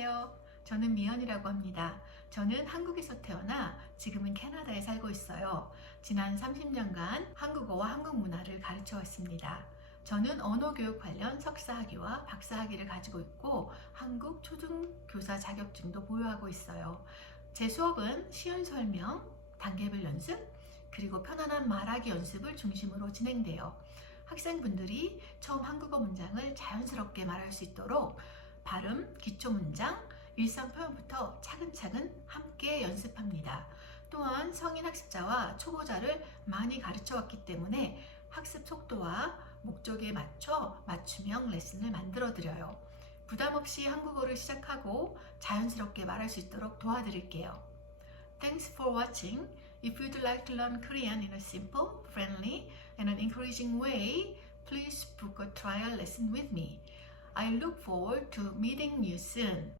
안녕하세요. 저는 미연이라고 합니다. 저는 한국에서 태어나 지금은 캐나다에 살고 있어요. 지난 30년간 한국어와 한국 문화를 가르쳐 왔습니다. 저는 언어교육 관련 석사학위와 박사학위를 가지고 있고 한국 초중교사 자격증도 보유하고 있어요. 제 수업은 쉬운 설명, 단계별 연습, 그리고 편안한 말하기 연습을 중심으로 진행돼요. 학생분들이 처음 한국어 문장을 자연스럽게 말할 수 있도록 발음, 기초 문장, 일상 표현부터 차근차근 함께 연습합니다. 또한 성인 학습자와 초보자를 많이 가르쳐 왔기 때문에 학습 속도와 목적에 맞춰 맞춤형 레슨을 만들어 드려요. 부담 없이 한국어를 시작하고 자연스럽게 말할 수 있도록 도와드릴게요. Thanks for watching. If you'd like to learn Korean in a simple, friendly, and an encouraging way, please book a trial lesson with me. I look forward to meeting you soon.